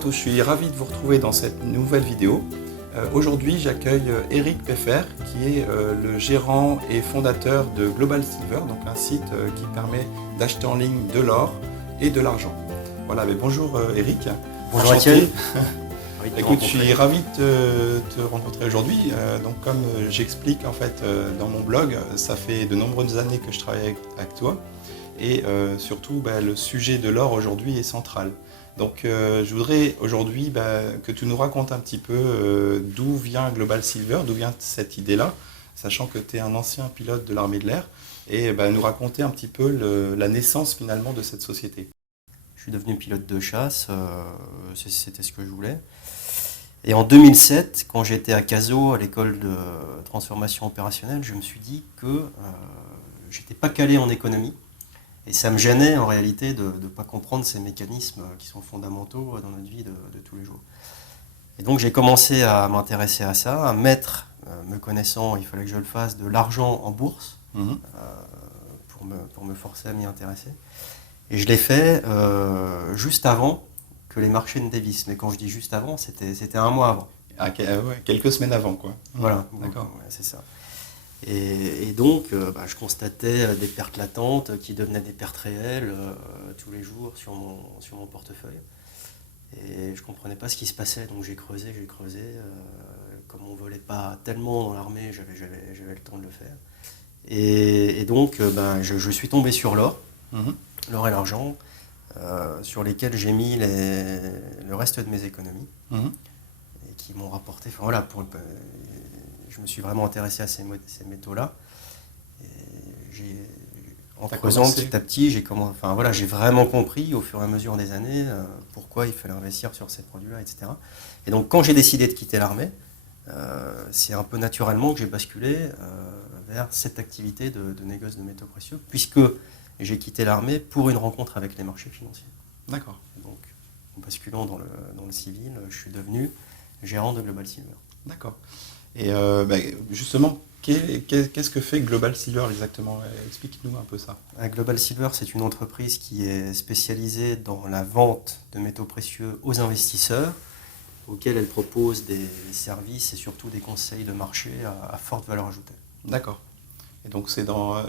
tous, je suis ravi de vous retrouver dans cette nouvelle vidéo. Aujourd'hui, j'accueille Eric Peffer, qui est le gérant et fondateur de Global Silver, donc un site qui permet d'acheter en ligne de l'or et de l'argent. Voilà, mais bonjour Eric. Bonjour Étienne. Écoute, je suis ravi de te rencontrer aujourd'hui. Donc comme j'explique en fait dans mon blog, ça fait de nombreuses années que je travaille avec toi. Et surtout, le sujet de l'or aujourd'hui est central. Donc je voudrais aujourd'hui que tu nous racontes un petit peu d'où vient Global Silver, d'où vient cette idée-là, sachant que tu es un ancien pilote de l'armée de l'air, et nous raconter un petit peu la naissance finalement de cette société. Je suis devenu pilote de chasse, c'était ce que je voulais. Et en 2007, quand j'étais à CASO, à l'école de transformation opérationnelle, je me suis dit que j'étais pas calé en économie. Et ça me gênait en réalité de ne pas comprendre ces mécanismes qui sont fondamentaux dans notre vie de tous les jours. Et donc j'ai commencé à m'intéresser à ça, à mettre, me connaissant, il fallait que je le fasse, de l'argent en bourse pour me forcer à m'y intéresser. Et je l'ai fait juste avant que les marchés ne dévissent. Mais quand je dis juste avant, c'était un mois avant. Ah, quelques semaines avant, quoi. Voilà, d'accord. Ouais, c'est ça. Et donc, je constatais des pertes latentes qui devenaient des pertes réelles tous les jours sur mon portefeuille. Et je ne comprenais pas ce qui se passait, donc j'ai creusé. Comme on ne volait pas tellement dans l'armée, j'avais le temps de le faire. Et donc, je suis tombé sur l'or, l'or et l'argent, sur lesquels j'ai mis le reste de mes économies, et qui m'ont rapporté... Enfin, voilà, je me suis vraiment intéressé à ces métaux-là. En creusant petit à petit, j'ai vraiment compris au fur et à mesure des années pourquoi il fallait investir sur ces produits-là, etc. Et donc quand j'ai décidé de quitter l'armée, c'est un peu naturellement que j'ai basculé vers cette activité de négoce de métaux précieux, puisque j'ai quitté l'armée pour une rencontre avec les marchés financiers. D'accord. Donc en basculant dans le civil, je suis devenu gérant de Global Silver. D'accord. Et justement, qu'est-ce que fait Global Silver exactement? Explique-nous un peu ça. Global Silver, c'est une entreprise qui est spécialisée dans la vente de métaux précieux aux investisseurs, auxquels elle propose des services et surtout des conseils de marché à forte valeur ajoutée. D'accord. Et donc c'est dans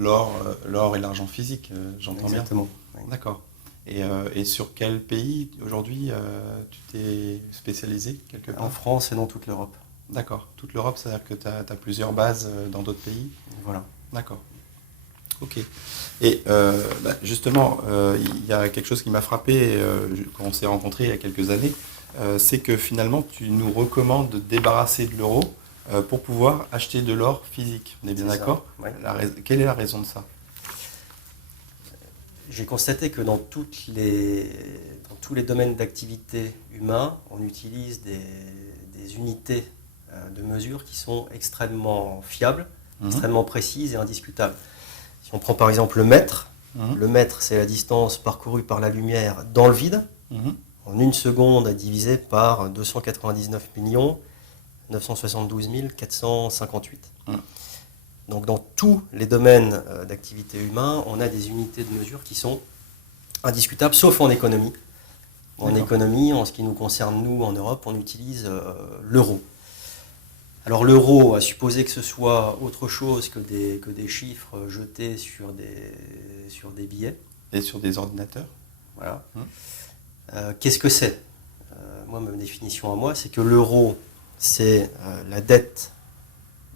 l'or et l'argent physique, j'entends bien. Exactement. Oui. D'accord. Et sur quel pays aujourd'hui tu t'es spécialisé quelque part? En France et dans toute l'Europe. D'accord. Toute l'Europe, c'est-à-dire que tu as plusieurs bases dans d'autres pays? Voilà. D'accord. Ok. Et justement, il y a quelque chose qui m'a frappé quand on s'est rencontrés il y a quelques années, c'est que finalement, tu nous recommandes de débarrasser de l'euro pour pouvoir acheter de l'or physique. On est bien d'accord? Ouais. Quelle est la raison de ça? J'ai constaté que dans tous les domaines d'activité humain, on utilise des unités de mesure qui sont extrêmement fiables, extrêmement précises et indiscutables. Si on prend par exemple le mètre, le mètre c'est la distance parcourue par la lumière dans le vide, en une seconde divisé par 299 972 458. Donc dans tous les domaines d'activité humain, on a des unités de mesure qui sont indiscutables, sauf en économie. En économie, en ce qui nous concerne, nous, en Europe, on utilise l'euro. Alors l'euro, à supposer que ce soit autre chose que des chiffres jetés sur des billets. Et sur des ordinateurs. Voilà. Qu'est-ce que c'est? Moi, ma définition à moi, c'est que l'euro, c'est la dette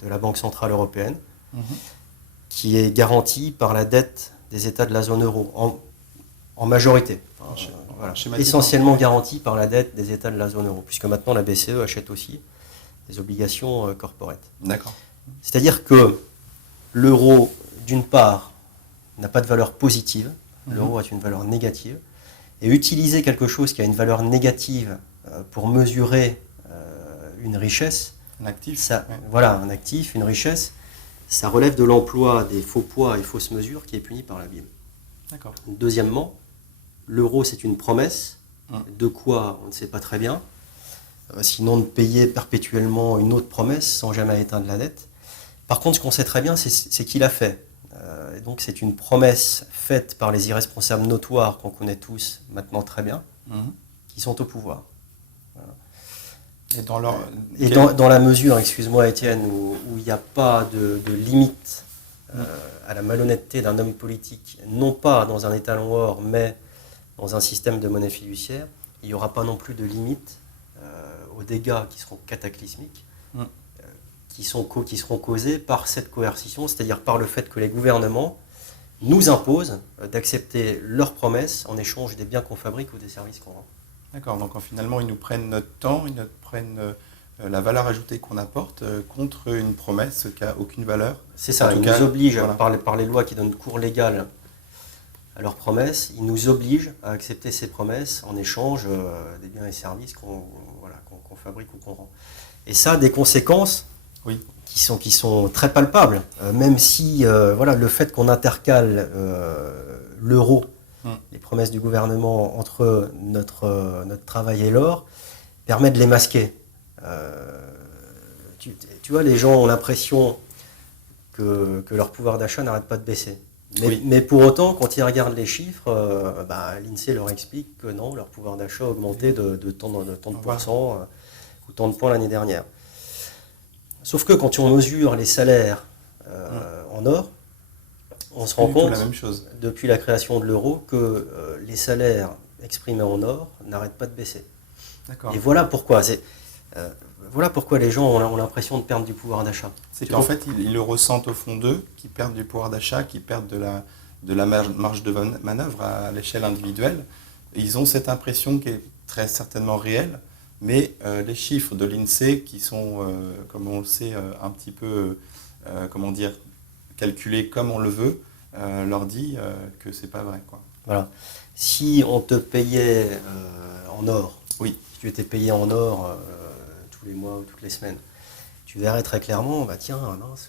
de la Banque Centrale Européenne, qui est garantie par la dette des États de la zone euro, en majorité. Essentiellement garantie par la dette des États de la zone euro, puisque maintenant la BCE achète aussi des obligations corporate. D'accord. C'est-à-dire que l'euro, d'une part, n'a pas de valeur positive, l'euro a une valeur négative, et utiliser quelque chose qui a une valeur négative pour mesurer une richesse, un actif, ça, voilà, un actif, une richesse, ça relève de l'emploi des faux poids et fausses mesures qui est puni par la Bible. D'accord. Deuxièmement, l'euro c'est une promesse, de quoi on ne sait pas très bien, sinon de payer perpétuellement une autre promesse sans jamais éteindre la dette. Par contre, ce qu'on sait très bien, c'est qui l'a fait. Donc c'est une promesse faite par les irresponsables notoires qu'on connaît tous maintenant très bien, qui sont au pouvoir. Voilà. Et dans leur... dans la mesure, excuse-moi Étienne, où il n'y a pas de limite à la malhonnêteté d'un homme politique, non pas dans un étalon or, mais dans un système de monnaie fiduciaire, il n'y aura pas non plus de limite aux dégâts qui seront cataclysmiques, qui seront causés par cette coercition, c'est-à-dire par le fait que les gouvernements nous imposent d'accepter leurs promesses en échange des biens qu'on fabrique ou des services qu'on rend. D'accord, donc finalement ils nous prennent notre temps, ils nous prennent la valeur ajoutée qu'on apporte contre une promesse qui n'a aucune valeur. C'est ça, ils nous obligent, par les lois qui donnent cours légal à leurs promesses, ils nous obligent à accepter ces promesses en échange des biens et services qu'on fabrique ou qu'on rend. Et ça a des conséquences qui sont très palpables, même si le fait qu'on intercale l'euro, les promesses du gouvernement entre notre travail et l'or, permet de les masquer. Tu vois, les gens ont l'impression que leur pouvoir d'achat n'arrête pas de baisser. Mais pour autant, quand ils regardent les chiffres, l'INSEE leur explique que non, leur pouvoir d'achat a augmenté de tant de pourcents ou tant de points l'année dernière. Sauf que quand on mesure les salaires en or, on se rend compte, la même chose. Depuis la création de l'euro, que les salaires exprimés en or n'arrêtent pas de baisser. D'accord. Et voilà pourquoi. Voilà pourquoi les gens ont l'impression de perdre du pouvoir d'achat. C'est qu'en fait, ils le ressentent au fond d'eux, qu'ils perdent du pouvoir d'achat, qu'ils perdent de la marge de manœuvre à l'échelle individuelle. Et ils ont cette impression qui est très certainement réelle, mais les chiffres de l'INSEE, qui sont, comme on le sait, un petit peu, calculés comme on le veut, leur dit que c'est pas vrai, quoi. Voilà. Si on te payait en or, si tu étais payé en or tous les mois ou toutes les semaines, tu verrais très clairement, tiens, mince,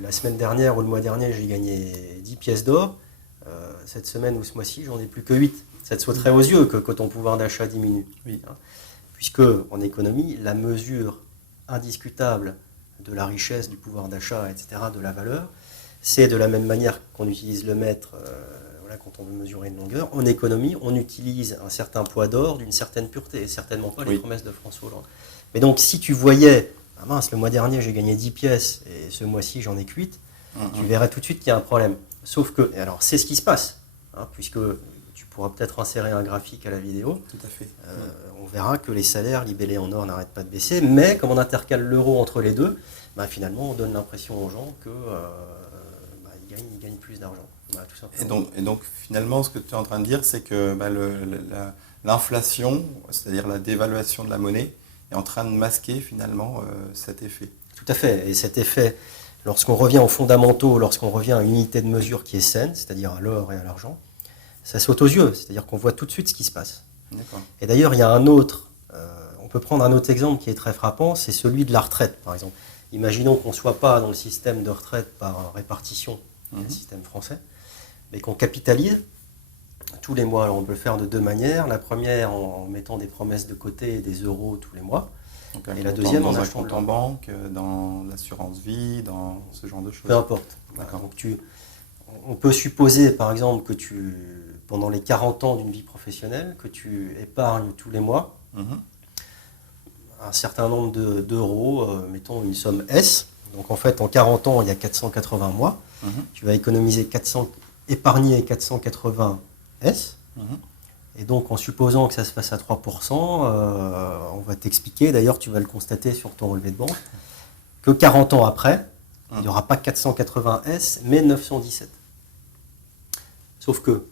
la semaine dernière ou le mois dernier, j'ai gagné 10 pièces d'or. Cette semaine ou ce mois-ci, j'en ai plus que 8. Ça te sauterait aux yeux que ton pouvoir d'achat diminue. Puisque, en économie, la mesure indiscutable de la richesse, du pouvoir d'achat, etc., de la valeur, c'est de la même manière qu'on utilise le mètre quand on veut mesurer une longueur. En économie, on utilise un certain poids d'or d'une certaine pureté, et certainement pas les promesses de François Hollande. Mais donc, si tu voyais, le mois dernier, j'ai gagné 10 pièces, et ce mois-ci, j'en ai que 8, tu verrais tout de suite qu'il y a un problème. Sauf que, alors, c'est ce qui se passe, puisque tu pourras peut-être insérer un graphique à la vidéo. Tout à fait. On verra que les salaires libellés en or n'arrêtent pas de baisser, mais comme on intercale l'euro entre les deux, finalement, on donne l'impression aux gens qu'ils gagnent plus d'argent. Tout simplement. Et donc, finalement, ce que tu es en train de dire, c'est que l'inflation, c'est-à-dire la dévaluation de la monnaie, est en train de masquer finalement cet effet. Tout à fait. Et cet effet, lorsqu'on revient aux fondamentaux, lorsqu'on revient à une unité de mesure qui est saine, c'est-à-dire à l'or et à l'argent, ça saute aux yeux. C'est-à-dire qu'on voit tout de suite ce qui se passe. D'accord. Et d'ailleurs, il y a un autre, on peut prendre un autre exemple qui est très frappant, c'est celui de la retraite, par exemple. Imaginons qu'on ne soit pas dans le système de retraite par répartition, le système français, mais qu'on capitalise tous les mois. Alors on peut le faire de deux manières. La première en mettant des promesses de côté et des euros tous les mois. Donc, et la deuxième en achetant en banque, dans l'assurance vie, dans ce genre de choses. Peu importe. D'accord. Donc on peut supposer par exemple que pendant les 40 ans d'une vie professionnelle, que tu épargnes tous les mois un certain nombre d'euros, mettons une somme S. Donc en fait en 40 ans il y a 480 mois. Tu vas épargner 480 S. Et donc, en supposant que ça se fasse à 3%, on va t'expliquer, d'ailleurs tu vas le constater sur ton relevé de banque, que 40 ans après, il n'y aura pas 480 S, mais 917. Sauf que,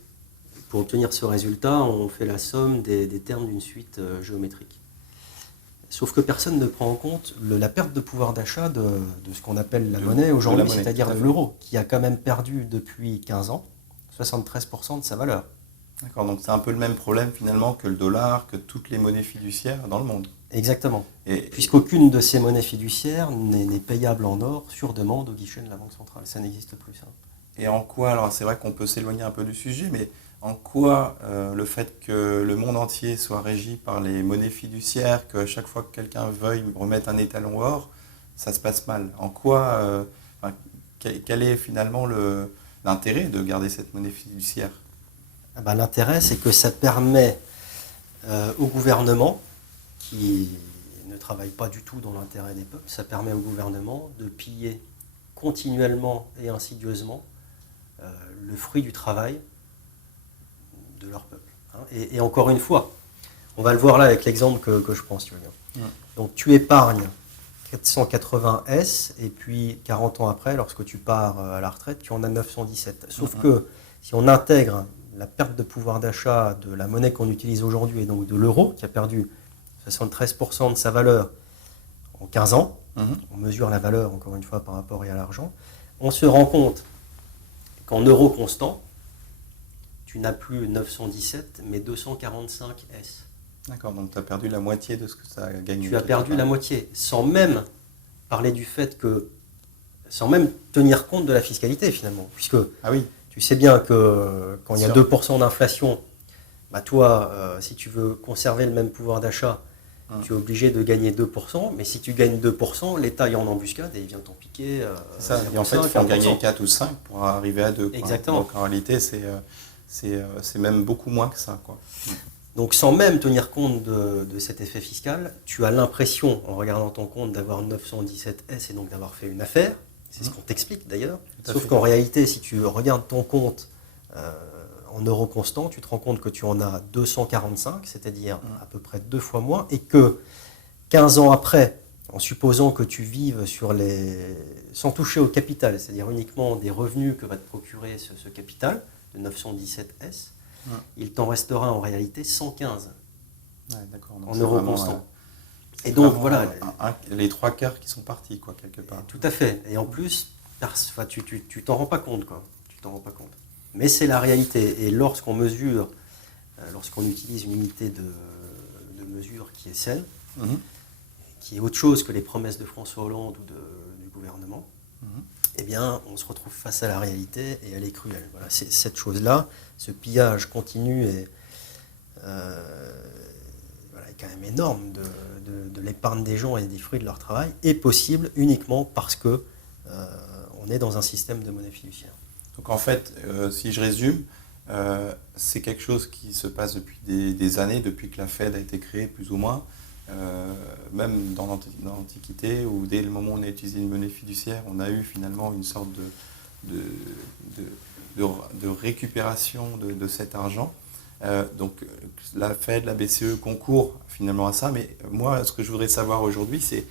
pour obtenir ce résultat, on fait la somme des termes d'une suite géométrique. Sauf que personne ne prend en compte la perte de pouvoir d'achat de ce qu'on appelle la monnaie aujourd'hui, c'est-à-dire de l'euro, qui a quand même perdu depuis 15 ans 73% de sa valeur. D'accord, donc c'est un peu le même problème finalement que le dollar, que toutes les monnaies fiduciaires dans le monde. Exactement. Puisqu'aucune de ces monnaies fiduciaires n'est payable en or sur demande au guichet de la Banque centrale. Ça n'existe plus, ça. Et en quoi, alors c'est vrai qu'on peut s'éloigner un peu du sujet, mais en quoi le fait que le monde entier soit régi par les monnaies fiduciaires, que chaque fois que quelqu'un veuille remettre un étalon or, ça se passe mal? En quoi, quel est finalement l'intérêt de garder cette monnaie fiduciaire? L'intérêt, c'est que ça permet au gouvernement, qui ne travaille pas du tout dans l'intérêt des peuples. Ça permet au gouvernement de piller continuellement et insidieusement le fruit du travail de leur peuple. Et encore une fois, on va le voir là avec l'exemple que je prends, si tu veux bien. Donc tu épargnes 480 S, et puis 40 ans après, lorsque tu pars à la retraite, tu en as 917. Sauf que si on intègre la perte de pouvoir d'achat de la monnaie qu'on utilise aujourd'hui, et donc de l'euro, qui a perdu 73% de sa valeur en 15 ans, on mesure la valeur, encore une fois, par rapport à l'argent, on se rend compte qu'en euros constants, tu n'as plus 917, mais 245 S. D'accord, donc tu as perdu la moitié de ce que ça a gagné. Tu as perdu la moitié, sans même parler du fait que, sans même tenir compte de la fiscalité finalement, puisque tu sais bien que quand il y a 2% d'inflation, bah toi, si tu veux conserver le même pouvoir d'achat, tu es obligé de gagner 2%, mais si tu gagnes 2%, l'État est en embuscade et il vient t'en piquer. C'est ça, et en fait, il faut en gagner 4 ou 5 pour arriver à 2. Quoi. Exactement. Donc en réalité, c'est même beaucoup moins que ça. Quoi. Donc sans même tenir compte de cet effet fiscal, tu as l'impression, en regardant ton compte, d'avoir 917 S et donc d'avoir fait une affaire. C'est ce qu'on t'explique d'ailleurs. Sauf qu'en réalité, si tu regardes ton compte en euros constants, tu te rends compte que tu en as 245, c'est-à-dire à peu près 2 fois moins, et que 15 ans après, en supposant que tu vives sans toucher au capital, c'est-à-dire uniquement des revenus que va te procurer ce capital de 917 S, il t'en restera en réalité 115 en euros constants. Et donc voilà. Les 3 quarts qui sont partis, quoi, quelque part. Tout à fait. Et en plus, tu t'en rends pas compte, quoi. Tu t'en rends pas compte. Mais c'est la réalité. Et lorsqu'on mesure, lorsqu'on utilise une unité de mesure qui est saine, qui est autre chose que les promesses de François Hollande ou du gouvernement, eh bien, on se retrouve face à la réalité et elle est cruelle. Voilà, c'est cette chose-là, ce pillage continu est quand même énorme de l'épargne des gens et des fruits de leur travail, est possible uniquement parce que on est dans un système de monnaie fiduciaire. Donc en fait, si je résume, c'est quelque chose qui se passe depuis des années, depuis que la Fed a été créée plus ou moins. Même dans l'Antiquité, où dès le moment où on a utilisé une monnaie fiduciaire, on a eu finalement une sorte de récupération de cet argent. Donc la Fed, la BCE concourent finalement à ça, mais moi ce que je voudrais savoir aujourd'hui, c'est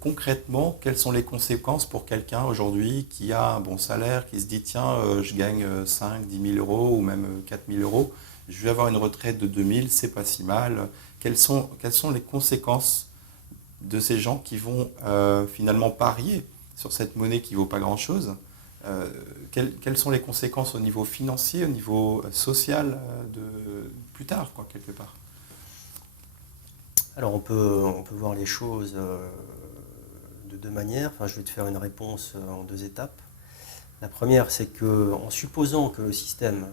concrètement quelles sont les conséquences pour quelqu'un aujourd'hui qui a un bon salaire, qui se dit tiens, je gagne 5, 10 000 euros ou même 4 000 euros, je vais avoir une retraite de 2 000, c'est pas si mal. Quelles sont les conséquences de ces gens qui vont finalement parier sur cette monnaie qui ne vaut pas grand-chose? Quelles sont les conséquences au niveau financier, au niveau social, plus tard, quoi, quelque part? Alors on peut voir les choses de 2 manières. Enfin, je vais te faire une réponse en 2 étapes. La première, c'est qu'en supposant que le système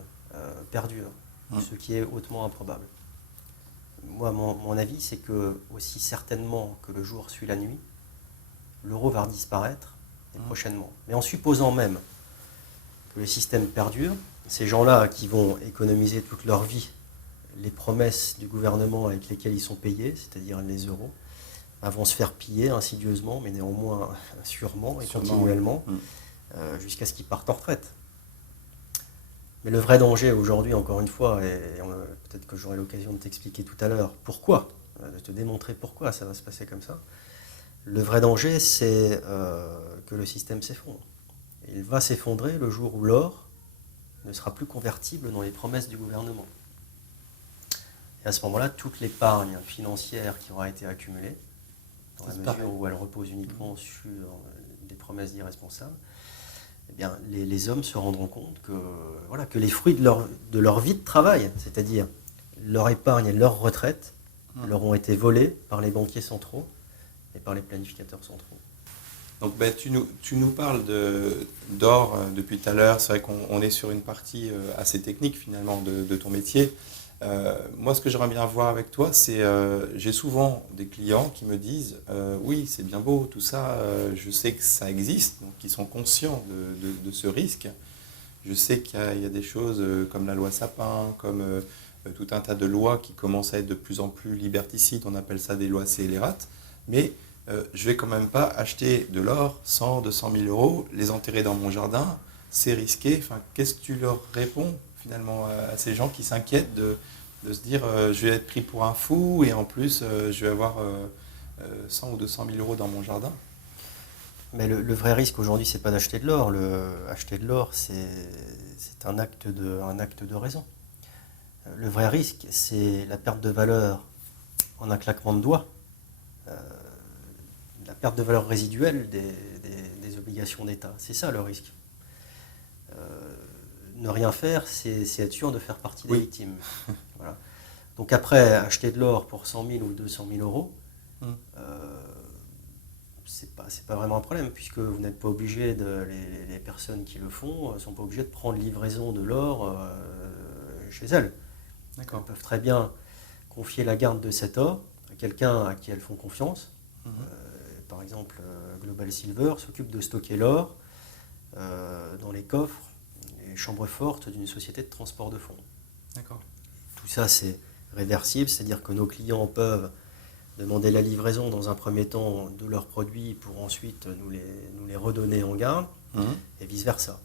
perdure, ce qui est hautement improbable, moi, mon avis, c'est que aussi certainement que le jour suit la nuit, l'euro va disparaître prochainement. Mais en supposant même que le système perdure, ces gens-là qui vont économiser toute leur vie les promesses du gouvernement avec lesquelles ils sont payés, c'est-à-dire les euros, vont se faire piller insidieusement, mais néanmoins sûrement et continuellement, jusqu'à ce qu'ils partent en retraite. Mais le vrai danger aujourd'hui, encore une fois, et peut-être que j'aurai l'occasion de t'expliquer tout à l'heure pourquoi, de te démontrer pourquoi ça va se passer comme ça, le vrai danger, c'est que le système s'effondre. Il va s'effondrer le jour où l'or ne sera plus convertible dans les promesses du gouvernement. Et à ce moment-là, toute l'épargne financière qui aura été accumulée, dans la mesure où elle repose uniquement sur des promesses d'irresponsables, eh bien, les hommes se rendront compte que les fruits de leur vie de travail, c'est-à-dire leur épargne et leur retraite, leur ont été volés par les banquiers centraux et par les planificateurs centraux. Donc tu nous parles d'or depuis tout à l'heure. C'est vrai qu'on est sur une partie assez technique finalement de ton métier. Moi, ce que j'aimerais bien voir avec toi, c'est j'ai souvent des clients qui me disent oui, c'est bien beau tout ça, je sais que ça existe, donc ils sont conscients de ce risque. Je sais qu'il y a des choses comme la loi Sapin, comme tout un tas de lois qui commencent à être de plus en plus liberticides, on appelle ça des lois scélérates, mais je vais quand même pas acheter de l'or 100, 200 000 euros, les enterrer dans mon jardin, c'est risqué. Enfin, qu'est-ce que tu leur réponds finalement à ces gens qui s'inquiètent de se dire je vais être pris pour un fou et en plus je vais avoir 100 ou 200 000 euros dans mon jardin? Mais le vrai risque aujourd'hui, c'est pas d'acheter de l'or. Acheter de l'or, c'est un acte de raison. Le vrai risque, c'est la perte de valeur en un claquement de doigts, la perte de valeur résiduelle des obligations d'État. C'est ça le risque. Ne rien faire, c'est être sûr de faire partie des victimes. Voilà. Donc après, acheter de l'or pour 100 000 ou 200 000 euros, c'est pas vraiment un problème, puisque vous n'êtes pas obligé, les personnes qui le font ne sont pas obligées de prendre livraison de l'or chez elles. D'accord. Elles peuvent très bien confier la garde de cet or à quelqu'un à qui elles font confiance. Par exemple, Global Silver s'occupe de stocker l'or dans les coffres, les chambres fortes d'une société de transport de fonds. D'accord. Tout ça, c'est réversible, c'est-à-dire que nos clients peuvent demander la livraison dans un premier temps de leurs produits pour ensuite nous les redonner en garde, et vice-versa.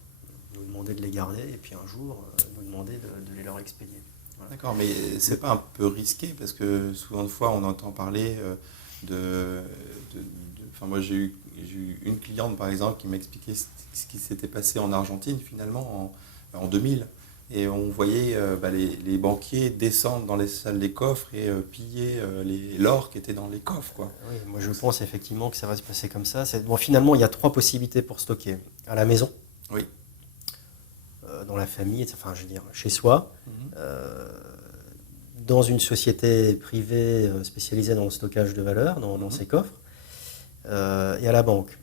Nous demander de les garder et puis un jour nous demander de les leur expédier. Voilà. D'accord, mais c'est pas un peu risqué parce que souvent de fois on entend parler enfin, moi j'ai eu une cliente par exemple qui m'expliquait ce qui s'était passé en Argentine finalement en 2000. Et on voyait les banquiers descendre dans les salles des coffres et piller l'or qui était dans les coffres, quoi. Oui, moi je pense effectivement que ça va se passer comme ça. Bon, finalement, il y a 3 possibilités pour stocker. À la maison, Oui. dans la famille, enfin je veux dire chez soi, dans une société privée spécialisée dans le stockage de valeur, dans ces coffres, et à la banque.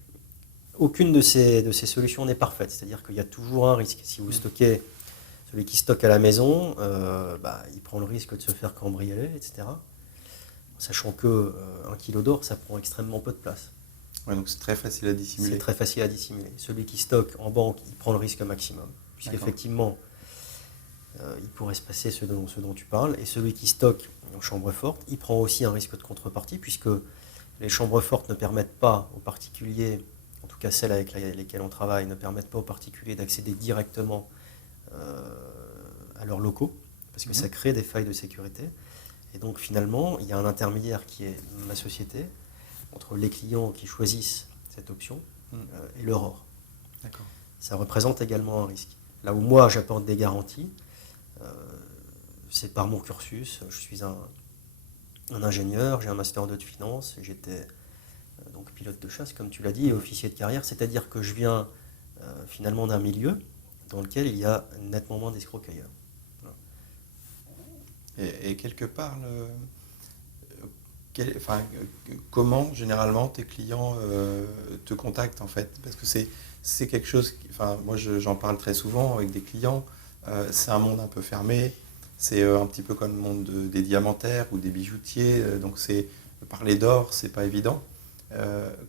Aucune de ces solutions n'est parfaite, c'est-à-dire qu'il y a toujours un risque. Si vous stockez... Celui qui stocke à la maison, il prend le risque de se faire cambrioler, etc. Sachant que 1 kilo d'or, ça prend extrêmement peu de place. Ouais, donc c'est très facile à dissimuler. C'est très facile à dissimuler. Celui qui stocke en banque, il prend le risque maximum. Puisqu'effectivement, il pourrait se passer ce dont tu parles. Et celui qui stocke en chambre forte, il prend aussi un risque de contrepartie, puisque les chambres fortes ne permettent pas aux particuliers, en tout cas celles avec lesquelles on travaille, ne permettent pas aux particuliers d'accéder directement à leurs locaux, parce que ça crée des failles de sécurité. Et donc finalement, il y a un intermédiaire qui est ma société, entre les clients qui choisissent cette option et leur or. D'accord. Ça représente également un risque. Là où moi j'apporte des garanties, c'est par mon cursus. Je suis un ingénieur, j'ai un master 2 de finance, j'étais donc pilote de chasse, comme tu l'as dit, et officier de carrière, c'est-à-dire que je viens finalement d'un milieu dans lequel il y a nettement moins d'escrocs qu'ailleurs. Voilà. Et quelque part, comment généralement tes clients te contactent en fait? Parce que c'est quelque chose, moi j'en parle très souvent avec des clients, c'est un monde un peu fermé, c'est un petit peu comme le monde des diamantaires ou des bijoutiers, donc parler d'or, c'est pas évident.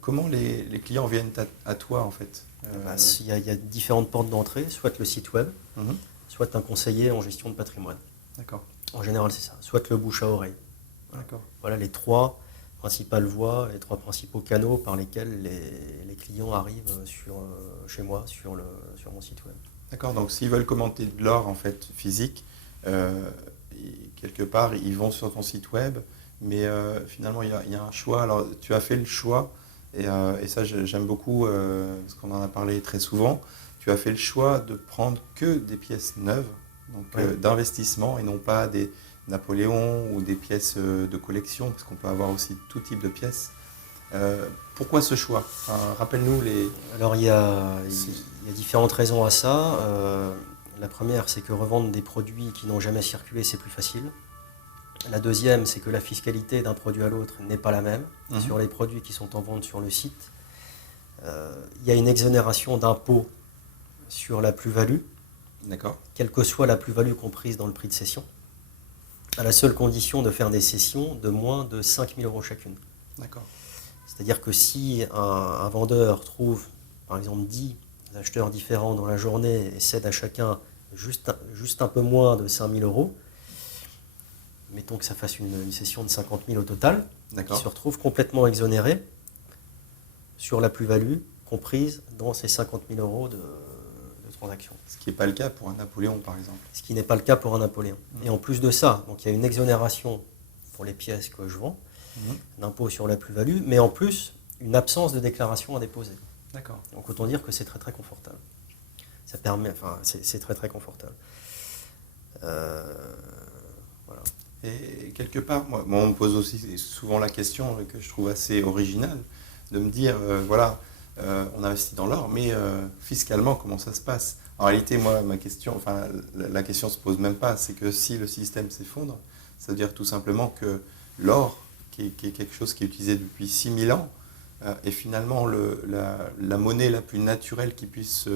Comment les clients viennent à toi en fait? Il y a différentes portes d'entrée, soit le site web, soit un conseiller en gestion de patrimoine. D'accord. En général, c'est ça. Soit le bouche à oreille. D'accord. Voilà les 3 principales voies, les 3 principaux canaux par lesquels les clients arrivent chez moi, sur mon site web. D'accord. Donc s'ils veulent commander de l'or en fait physique, quelque part ils vont sur ton site web, mais finalement il y a un choix. Alors tu as fait le choix. Et ça, j'aime beaucoup, parce qu'on en a parlé très souvent. Tu as fait le choix de prendre que des pièces neuves, donc d'investissement, et non pas des Napoléon ou des pièces de collection, parce qu'on peut avoir aussi tout type de pièces. Pourquoi ce choix? Rappelle-nous les... Alors il y a différentes raisons à ça. La première, c'est que revendre des produits qui n'ont jamais circulé, c'est plus facile. La deuxième, c'est que la fiscalité d'un produit à l'autre n'est pas la même. Sur les produits qui sont en vente sur le site, il y a une exonération d'impôt sur la plus-value, quelle que soit la plus-value comprise dans le prix de cession, à la seule condition de faire des cessions de moins de 5 000 € chacune. D'accord. C'est-à-dire que si un vendeur trouve, par exemple, 10 acheteurs différents dans la journée et cède à chacun juste un peu moins de 5 000 €, mettons que ça fasse une cession de 50 000 au total, D'accord. qui se retrouve complètement exonéré sur la plus-value comprise dans ces 50 000 euros de transaction. Ce qui n'est pas le cas pour un Napoléon, par exemple. Ce qui n'est pas le cas pour un Napoléon. Et en plus de ça, donc il y a une exonération pour les pièces que je vends, d'impôt sur la plus-value, mais en plus, une absence de déclaration à déposer. D'accord. Donc autant dire que c'est très très confortable. Ça permet, enfin, c'est très très confortable. Voilà. Et quelque part, moi, on me pose aussi souvent la question que je trouve assez originale, de me dire, voilà, on investit dans l'or, mais fiscalement, comment ça se passe? En réalité, moi, ma question, enfin, la question se pose même pas, c'est que si le système s'effondre, ça veut dire tout simplement que l'or, qui est quelque chose qui est utilisé depuis 6000 ans, est finalement la monnaie la plus naturelle qui puisse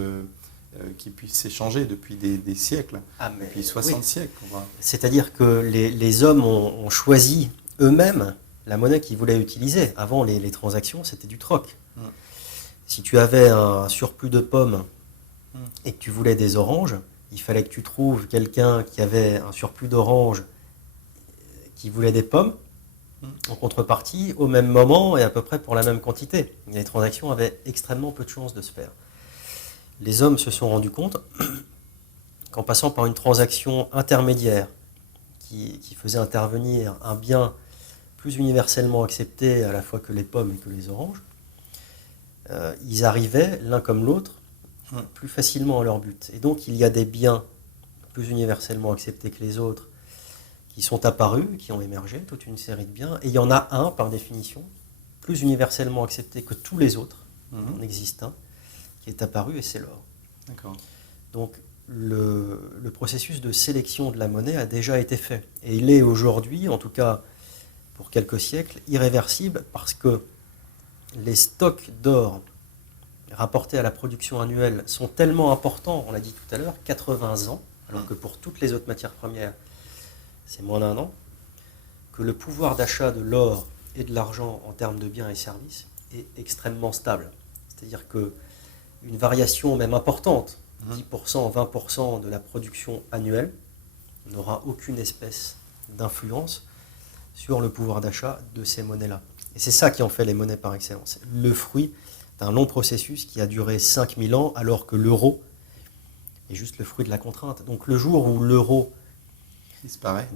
s'échanger depuis des siècles, depuis 60 siècles. C'est-à-dire que les hommes ont choisi eux-mêmes la monnaie qu'ils voulaient utiliser. Avant, les transactions, c'était du troc. Si tu avais un surplus de pommes et que tu voulais des oranges, il fallait que tu trouves quelqu'un qui avait un surplus d'oranges qui voulait des pommes en contrepartie au même moment et à peu près pour la même quantité. Les transactions avaient extrêmement peu de chances de se faire. Les hommes se sont rendus compte qu'en passant par une transaction intermédiaire qui faisait intervenir un bien plus universellement accepté à la fois que les pommes et que les oranges, ils arrivaient l'un comme l'autre plus facilement à leur but. Et donc il y a des biens plus universellement acceptés que les autres qui sont apparus, qui ont émergé, toute une série de biens, et il y en a un par définition plus universellement accepté que tous les autres, il en existe un, qui est apparu et c'est l'or. D'accord. Donc le processus de sélection de la monnaie a déjà été fait. Et il est aujourd'hui, en tout cas pour quelques siècles, irréversible parce que les stocks d'or rapportés à la production annuelle sont tellement importants, on l'a dit tout à l'heure, 80 ans, alors que pour toutes les autres matières premières, c'est moins d'un an, que le pouvoir d'achat de l'or et de l'argent en termes de biens et services est extrêmement stable. C'est-à-dire qu'une variation même importante, 10%, 20% de la production annuelle, n'aura aucune espèce d'influence sur le pouvoir d'achat de ces monnaies-là. Et c'est ça qui en fait les monnaies par excellence. Le fruit d'un long processus qui a duré 5000 ans, alors que l'euro est juste le fruit de la contrainte. Donc le jour où l'euro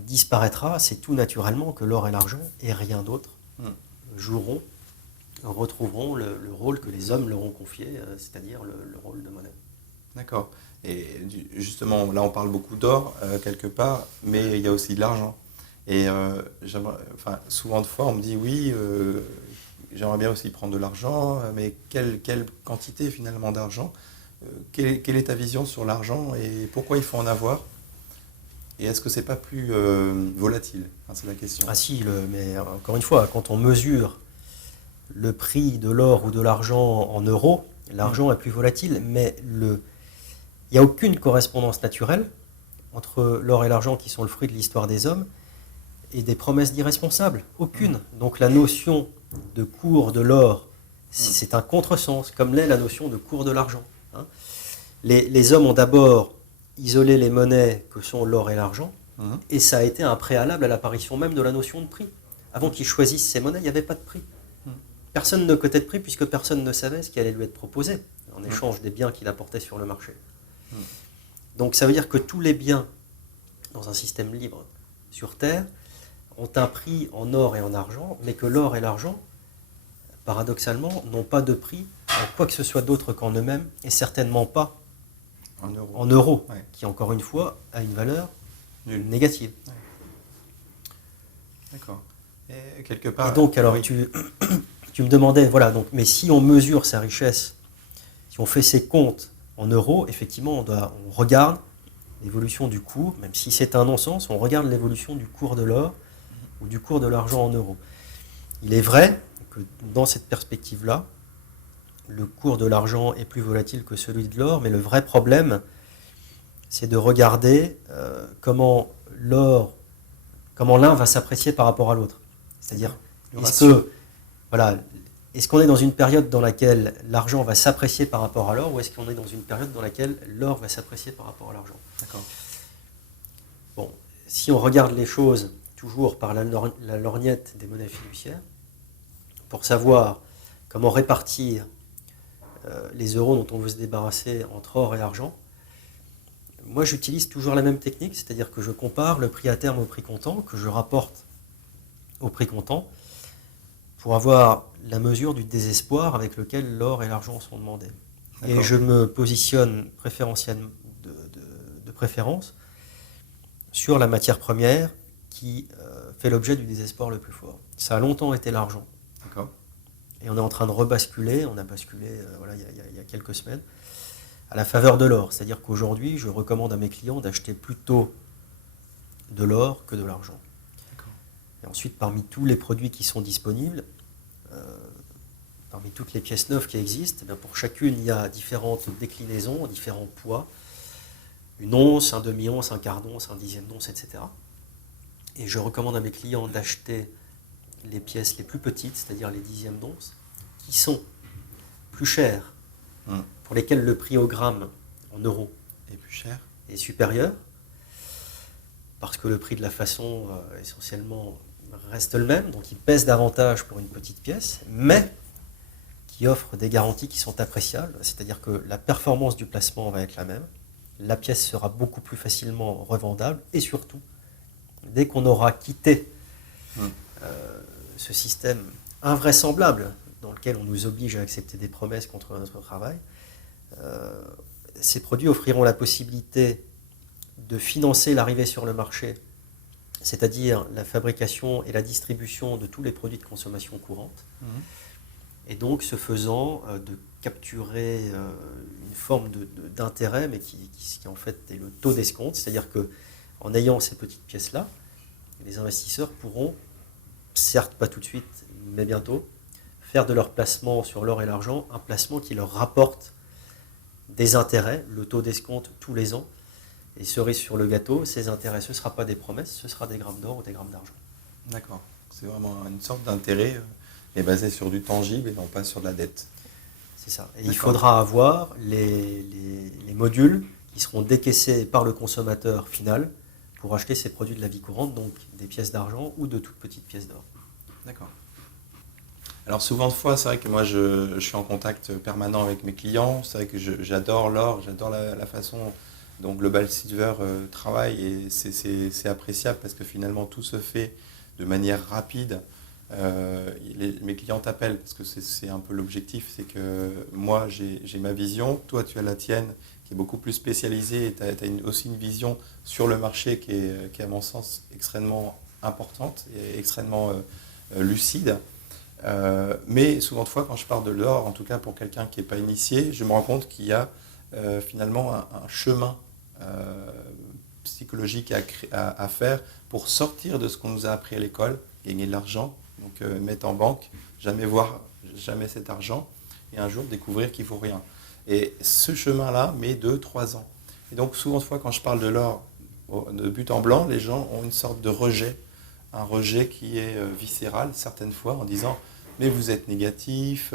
disparaîtra, c'est tout naturellement que l'or et l'argent, et rien d'autre, retrouveront le rôle que les hommes leur ont confié, c'est-à-dire le rôle de monnaie. D'accord. Et justement, là on parle beaucoup d'or quelque part, mais il y a aussi de l'argent. Et souvent de fois on me dit oui, j'aimerais bien aussi prendre de l'argent, mais quelle quantité finalement d'argent? Quelle est ta vision sur l'argent et pourquoi il faut en avoir? Et est-ce que c'est pas plus volatile? C'est la question. Ah si, mais encore une fois, quand on mesure le prix de l'or ou de l'argent en euros, l'argent est plus volatile, mais il n'y a aucune correspondance naturelle entre l'or et l'argent qui sont le fruit de l'histoire des hommes et des promesses d'irresponsables. Aucune. Donc la notion de cours de l'or, c'est un contresens, comme l'est la notion de cours de l'argent. Les hommes ont d'abord isolé les monnaies que sont l'or et l'argent, et ça a été un préalable à l'apparition même de la notion de prix. Avant qu'ils choisissent ces monnaies, il n'y avait pas de prix. Personne ne cotait de prix puisque personne ne savait ce qui allait lui être proposé en échange des biens qu'il apportait sur le marché. Donc ça veut dire que tous les biens dans un système libre sur Terre ont un prix en or et en argent, mais que l'or et l'argent, paradoxalement, n'ont pas de prix en quoi que ce soit d'autre qu'en eux-mêmes, et certainement pas en euros, qui encore une fois a une valeur négative. Ouais. D'accord. Et quelque part. Et donc, alors, tu me demandais, voilà, donc, mais si on mesure sa richesse, si on fait ses comptes en euros, effectivement, on regarde l'évolution du cours, même si c'est un non-sens, on regarde l'évolution du cours de l'or ou du cours de l'argent en euros. Il est vrai que dans cette perspective-là, le cours de l'argent est plus volatile que celui de l'or, mais le vrai problème, c'est de regarder comment l'un va s'apprécier par rapport à l'autre. C'est-à-dire, est-ce qu'on est dans une période dans laquelle l'argent va s'apprécier par rapport à l'or, ou est-ce qu'on est dans une période dans laquelle l'or va s'apprécier par rapport à l'argent? D'accord. Bon, si on regarde les choses toujours par la lorgnette des monnaies fiduciaires pour savoir comment répartir les euros dont on veut se débarrasser entre or et argent. Moi, j'utilise toujours la même technique, c'est-à-dire que je compare le prix à terme au prix comptant, que je rapporte au prix comptant, pour avoir la mesure du désespoir avec lequel l'or et l'argent sont demandés. D'accord. Et je me positionne de préférence sur la matière première qui fait l'objet du désespoir le plus fort. Ça a longtemps été l'argent. D'accord. Et on est en train de rebasculer, on a basculé il y a quelques semaines, à la faveur de l'or. C'est-à-dire qu'aujourd'hui, je recommande à mes clients d'acheter plutôt de l'or que de l'argent. D'accord. Et ensuite, parmi tous les produits qui sont disponibles, parmi toutes les pièces neuves qui existent, eh bien pour chacune, il y a différentes déclinaisons, différents poids. Une once, un demi-once, un quart d'once, un dixième d'once, etc. Et je recommande à mes clients d'acheter les pièces les plus petites, c'est-à-dire les dixièmes d'once, qui sont plus chères, pour lesquelles le prix au gramme en euros est plus cher, est supérieur, parce que le prix de la façon essentiellement reste le même, donc il pèse davantage pour une petite pièce, mais qui offre des garanties qui sont appréciables, c'est-à-dire que la performance du placement va être la même, la pièce sera beaucoup plus facilement revendable, et surtout, dès qu'on aura quitté ce système invraisemblable dans lequel on nous oblige à accepter des promesses contre notre travail, ces produits offriront la possibilité de financer l'arrivée sur le marché, c'est-à-dire la fabrication et la distribution de tous les produits de consommation courante, et donc ce faisant de capturer une forme d'intérêt, mais qui en fait est le taux d'escompte, c'est-à-dire qu'en ayant ces petites pièces-là, les investisseurs pourront, certes pas tout de suite, mais bientôt, faire de leur placement sur l'or et l'argent un placement qui leur rapporte des intérêts, le taux d'escompte tous les ans. Et cerise sur le gâteau, ces intérêts, ce ne sera pas des promesses, ce sera des grammes d'or ou des grammes d'argent. D'accord. C'est vraiment une sorte d'intérêt basé sur du tangible et non pas sur de la dette. C'est ça. Et il faudra avoir les modules qui seront décaissés par le consommateur final pour acheter ces produits de la vie courante, donc des pièces d'argent ou de toutes petites pièces d'or. D'accord. Alors souvent de fois, c'est vrai que moi je suis en contact permanent avec mes clients, c'est vrai que j'adore l'or, j'adore la façon dont Global Silver travaille, et c'est appréciable parce que finalement tout se fait de manière rapide. Mes clients t'appellent parce que c'est un peu l'objectif, c'est que moi j'ai ma vision, toi tu as la tienne qui est beaucoup plus spécialisée, et tu as aussi une vision sur le marché qui est à mon sens extrêmement importante et extrêmement lucide. Mais souvent de fois quand je parle de l'or, en tout cas pour quelqu'un qui n'est pas initié, je me rends compte qu'il y a finalement un chemin psychologique à faire pour sortir de ce qu'on nous a appris à l'école, gagner de l'argent, donc mettre en banque, jamais voir jamais cet argent, et un jour découvrir qu'il ne faut rien. Et ce chemin-là met 2-3 ans. Et donc souvent de fois quand je parle de l'or de but en blanc, les gens ont une sorte de rejet, un rejet qui est viscéral certaines fois, en disant mais vous êtes négatif,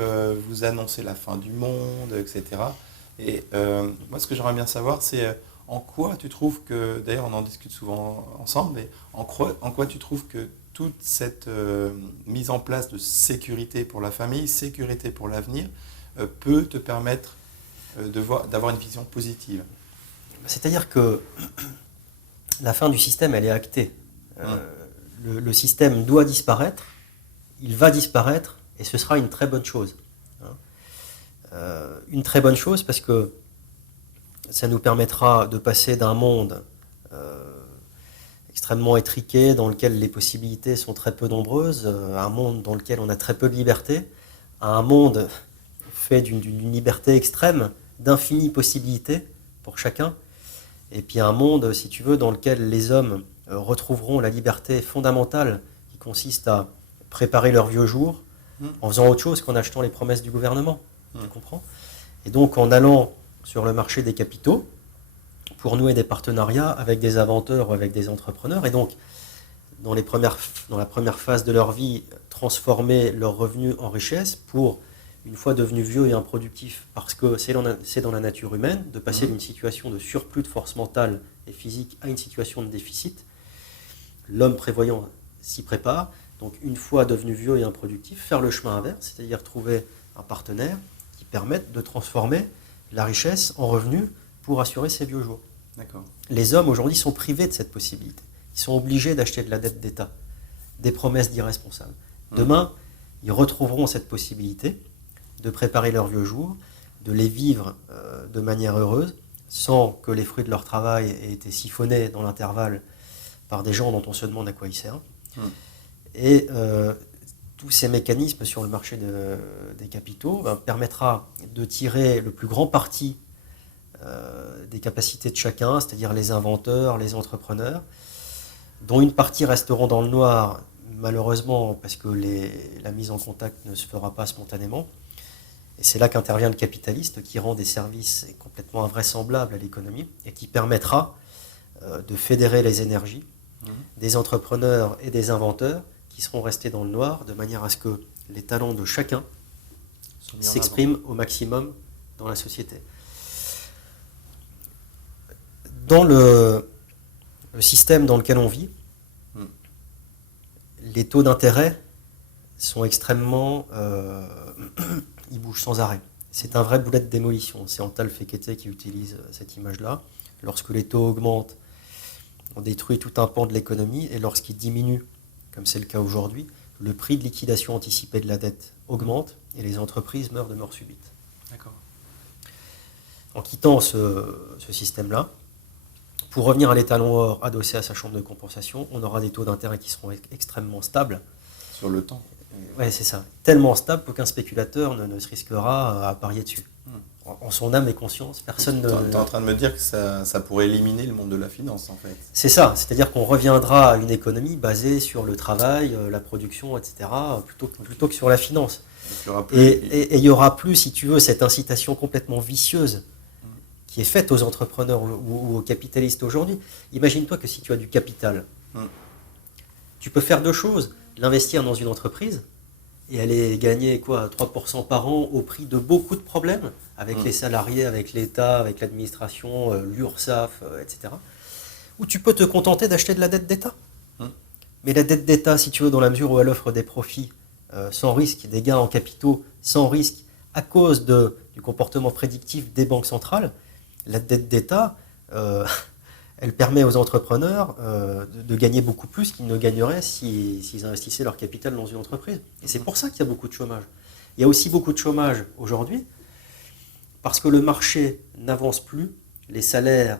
vous annoncez la fin du monde, etc. Et moi ce que j'aimerais bien savoir, c'est en quoi tu trouves que, d'ailleurs on en discute souvent ensemble, mais en quoi tu trouves que toute cette mise en place de sécurité pour la famille, sécurité pour l'avenir, peut te permettre d'avoir une vision positive? C'est-à-dire que la fin du système, elle est actée. Le système doit disparaître, il va disparaître, et ce sera une très bonne chose. Une très bonne chose parce que ça nous permettra de passer d'un monde extrêmement étriqué, dans lequel les possibilités sont très peu nombreuses, à un monde dans lequel on a très peu de liberté, à un monde fait d'une liberté extrême, d'infinies possibilités pour chacun, et puis un monde, si tu veux, dans lequel les hommes retrouveront la liberté fondamentale qui consiste à préparer leur vieux jour en faisant autre chose qu'en achetant les promesses du gouvernement. Tu comprends ? Et donc en allant sur le marché des capitaux pour nouer des partenariats avec des inventeurs ou avec des entrepreneurs, et donc dans la première phase de leur vie, transformer leurs revenus en richesse pour, une fois devenus vieux et improductifs, parce que c'est dans la nature humaine, de passer d'une situation de surplus de force mentale et physique à une situation de déficit. L'homme prévoyant s'y préparent. Donc une fois devenu vieux et improductif, faire le chemin inverse, c'est-à-dire trouver un partenaire qui permette de transformer la richesse en revenus pour assurer ses vieux jours. D'accord. Les hommes aujourd'hui sont privés de cette possibilité. Ils sont obligés d'acheter de la dette d'État, des promesses d'irresponsables. Demain, ils retrouveront cette possibilité de préparer leurs vieux jours, de les vivre de manière heureuse, sans que les fruits de leur travail aient été siphonnés dans l'intervalle par des gens dont on se demande à quoi ils servent. Et tous ces mécanismes sur le marché des capitaux permettra de tirer le plus grand parti des capacités de chacun, c'est-à-dire les inventeurs, les entrepreneurs, dont une partie resteront dans le noir, malheureusement, parce que la mise en contact ne se fera pas spontanément. Et c'est là qu'intervient le capitaliste, qui rend des services complètement invraisemblables à l'économie et qui permettra de fédérer les énergies des entrepreneurs et des inventeurs qui seront restés dans le noir, de manière à ce que les talents de chacun s'expriment au maximum dans la société. Dans le système dans lequel on vit, les taux d'intérêt sont extrêmement... ils bougent sans arrêt. C'est un vrai boulet de démolition. C'est Antal Fekete qui utilise cette image-là. Lorsque les taux augmentent, on détruit tout un pan de l'économie, et lorsqu'ils diminuent, comme c'est le cas aujourd'hui, le prix de liquidation anticipée de la dette augmente et les entreprises meurent de mort subite. D'accord. En quittant ce système-là, pour revenir à l'étalon or adossé à sa chambre de compensation, on aura des taux d'intérêt qui seront extrêmement stables. Sur le temps. Oui, c'est ça. Tellement stable qu'aucun spéculateur ne se risquera à parier dessus. En son âme et conscience, personne ne... Tu es en train de me dire que ça pourrait éliminer le monde de la finance, en fait. C'est ça, c'est-à-dire qu'on reviendra à une économie basée sur le travail, la production, etc., plutôt que sur la finance. Et il n'y aura plus, si tu veux, cette incitation complètement vicieuse qui est faite aux entrepreneurs ou aux capitalistes aujourd'hui. Imagine-toi que si tu as du capital, tu peux faire deux choses. L'investir dans une entreprise et aller gagner 3% par an au prix de beaucoup de problèmes avec les salariés, avec l'État, avec l'administration, l'URSSAF, etc. Ou tu peux te contenter d'acheter de la dette d'État. Mais la dette d'État, si tu veux, dans la mesure où elle offre des profits sans risque, des gains en capitaux sans risque, à cause du comportement prédictif des banques centrales, la dette d'État, elle permet aux entrepreneurs de gagner beaucoup plus qu'ils ne gagneraient s'ils investissaient leur capital dans une entreprise. Et c'est pour ça qu'il y a beaucoup de chômage. Il y a aussi beaucoup de chômage aujourd'hui parce que le marché n'avance plus. Les salaires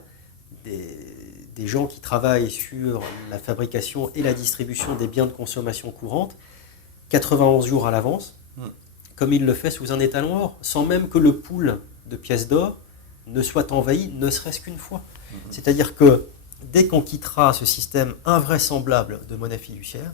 des gens qui travaillent sur la fabrication et la distribution des biens de consommation courante, 91 jours à l'avance, comme il le fait sous un étalon or, sans même que le pool de pièces d'or ne soit envahi, ne serait-ce qu'une fois. C'est-à-dire que dès qu'on quittera ce système invraisemblable de monnaie fiduciaire,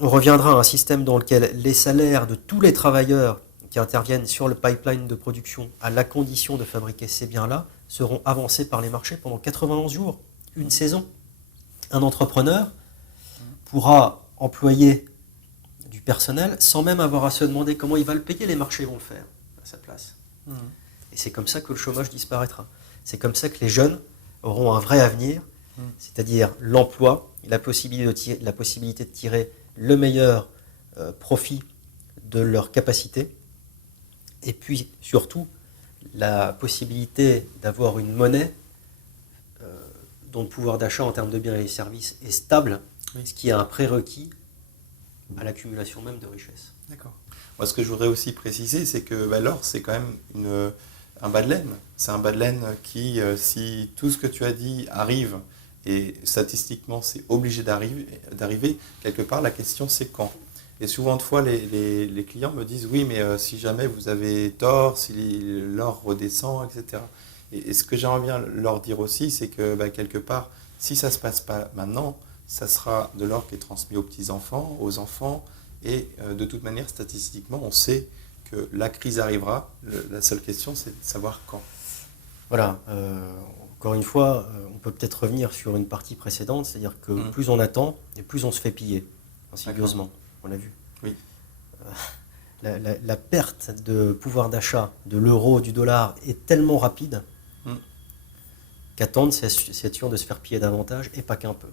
on reviendra à un système dans lequel les salaires de tous les travailleurs qui interviennent sur le pipeline de production, à la condition de fabriquer ces biens-là, seront avancés par les marchés pendant 91 jours, une saison. Un entrepreneur pourra employer du personnel sans même avoir à se demander comment il va le payer, les marchés vont le faire à sa place. Et c'est comme ça que le chômage disparaîtra. C'est comme ça que les jeunes auront un vrai avenir, c'est-à-dire l'emploi, la possibilité de tirer le meilleur profit de leurs capacités, et puis surtout la possibilité d'avoir une monnaie dont le pouvoir d'achat en termes de biens et services est stable, ce qui est un prérequis à l'accumulation même de richesses. D'accord. Moi, ce que je voudrais aussi préciser, c'est que l'or, c'est quand même un bas de laine. C'est un bas de laine qui, si tout ce que tu as dit arrive, et statistiquement c'est obligé d'arriver, quelque part la question c'est quand. Et souvent de fois les clients me disent oui mais si jamais vous avez tort, si l'or redescend, etc. Et ce que j'aimerais bien leur dire aussi, c'est que quelque part, si ça ne se passe pas maintenant, ça sera de l'or qui est transmis aux petits-enfants, aux enfants, et de toute manière statistiquement on sait que la crise arrivera. La seule question, c'est de savoir quand. Voilà. Encore une fois, on peut peut-être revenir sur une partie précédente, c'est-à-dire que plus on attend, et plus on se fait piller, insidieusement. On l'a vu. Oui. La perte de pouvoir d'achat de l'euro, du dollar est tellement rapide qu'attendre, c'est être sûr de se faire piller davantage, et pas qu'un peu.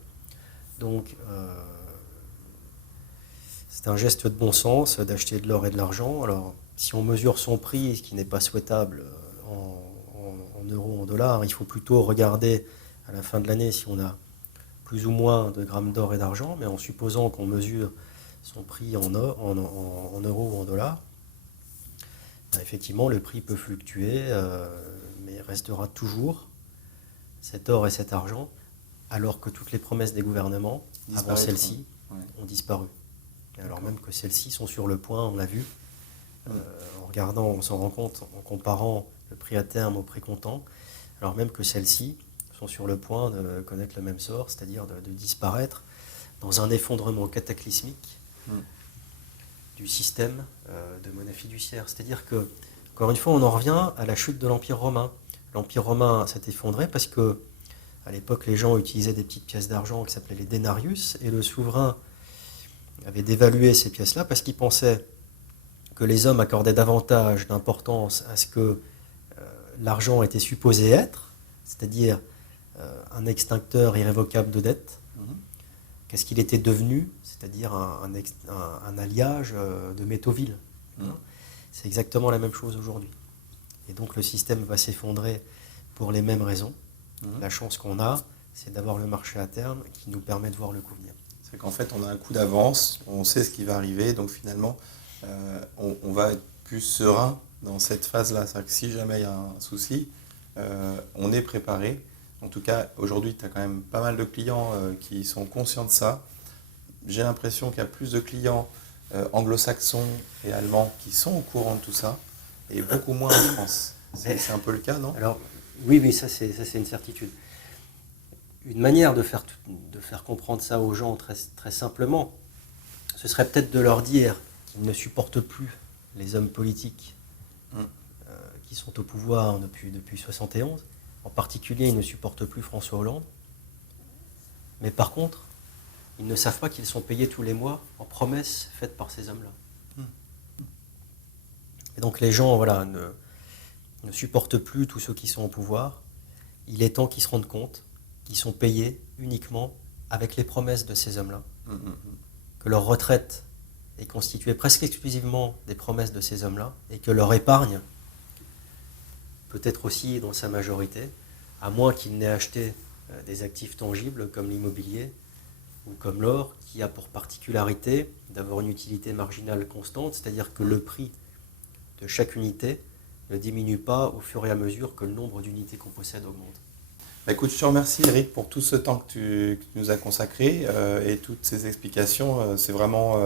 Donc, c'est un geste de bon sens d'acheter de l'or et de l'argent. Alors, si on mesure son prix, ce qui n'est pas souhaitable en euros, en dollars, il faut plutôt regarder à la fin de l'année si on a plus ou moins de grammes d'or et d'argent, mais en supposant qu'on mesure son prix en euros ou en dollars, effectivement, le prix peut fluctuer, mais restera toujours cet or et cet argent, alors que toutes les promesses des gouvernements, avant celles-ci, ont disparu. Alors même que celles-ci sont sur le point, on l'a vu, en regardant, on s'en rend compte en comparant le prix à terme au prix comptant, alors même que celles-ci sont sur le point de connaître le même sort, c'est-à-dire de disparaître dans un effondrement cataclysmique du système de monnaie fiduciaire. C'est-à-dire que, encore une fois, on en revient à la chute de l'Empire romain. L'Empire romain s'est effondré parce que, à l'époque, les gens utilisaient des petites pièces d'argent qui s'appelaient les denarius, et le souverain avait dévalué ces pièces-là parce qu'il pensait que les hommes accordaient davantage d'importance à ce que l'argent était supposé être, c'est-à-dire un extincteur irrévocable de dette, qu'est-ce qu'il était devenu, c'est-à-dire un alliage de métaux vils. C'est exactement la même chose aujourd'hui. Et donc le système va s'effondrer pour les mêmes raisons. La chance qu'on a, c'est d'avoir le marché à terme qui nous permet de voir le coup venir. C'est qu'en fait, on a un coup d'avance, on sait ce qui va arriver, donc finalement, on va être plus serein dans cette phase-là. C'est-à-dire que si jamais il y a un souci, on est préparé. En tout cas, aujourd'hui, tu as quand même pas mal de clients qui sont conscients de ça. J'ai l'impression qu'il y a plus de clients anglo-saxons et allemands qui sont au courant de tout ça, et beaucoup moins en France. C'est un peu le cas, non? Alors, oui, ça c'est une certitude. Une manière de faire comprendre ça aux gens très, très simplement, ce serait peut-être de leur dire qu'ils ne supportent plus les hommes politiques qui sont au pouvoir depuis 1971. En particulier, ils ne supportent plus François Hollande. Mais par contre, ils ne savent pas qu'ils sont payés tous les mois en promesses faites par ces hommes-là. Et donc les gens ne supportent plus tous ceux qui sont au pouvoir. Il est temps qu'ils se rendent compte qu'ils sont payés uniquement avec les promesses de ces hommes-là. Que leur retraite est constituée presque exclusivement des promesses de ces hommes-là, et que leur épargne, peut-être aussi dans sa majorité, à moins qu'ils n'aient acheté des actifs tangibles comme l'immobilier ou comme l'or, qui a pour particularité d'avoir une utilité marginale constante, c'est-à-dire que le prix de chaque unité ne diminue pas au fur et à mesure que le nombre d'unités qu'on possède augmente. Écoute, je te remercie Eric pour tout ce temps que tu nous as consacré et toutes ces explications. C'est vraiment,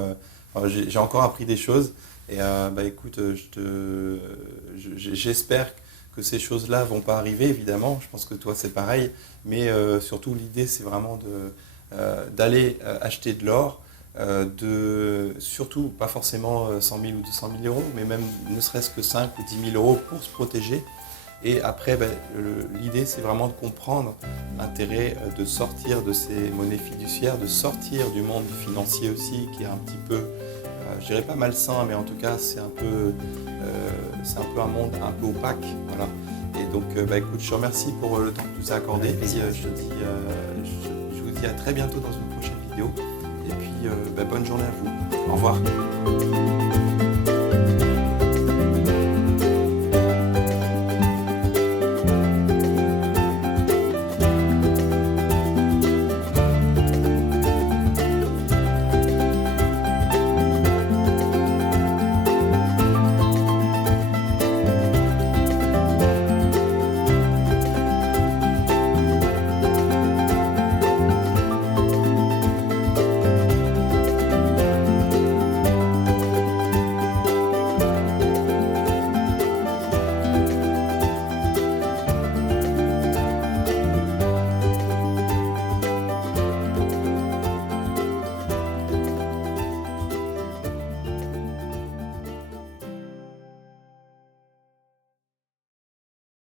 j'ai encore appris des choses et écoute, j'espère que ces choses-là vont pas arriver, évidemment. Je pense que toi c'est pareil, mais surtout l'idée c'est vraiment d'aller acheter de l'or, surtout pas forcément 100 000 ou 200 000 euros, mais même ne serait-ce que 5 ou 10 000 euros pour se protéger. Et après, l'idée, c'est vraiment de comprendre l'intérêt de sortir de ces monnaies fiduciaires, de sortir du monde financier aussi, qui est un petit peu, je dirais pas malsain, mais en tout cas, c'est un peu un monde un peu opaque. Voilà. Et donc, écoute, je te remercie pour le temps que tu nous as accordé. Et puis, je vous dis à très bientôt dans une prochaine vidéo. Et puis, bonne journée à vous. Au revoir.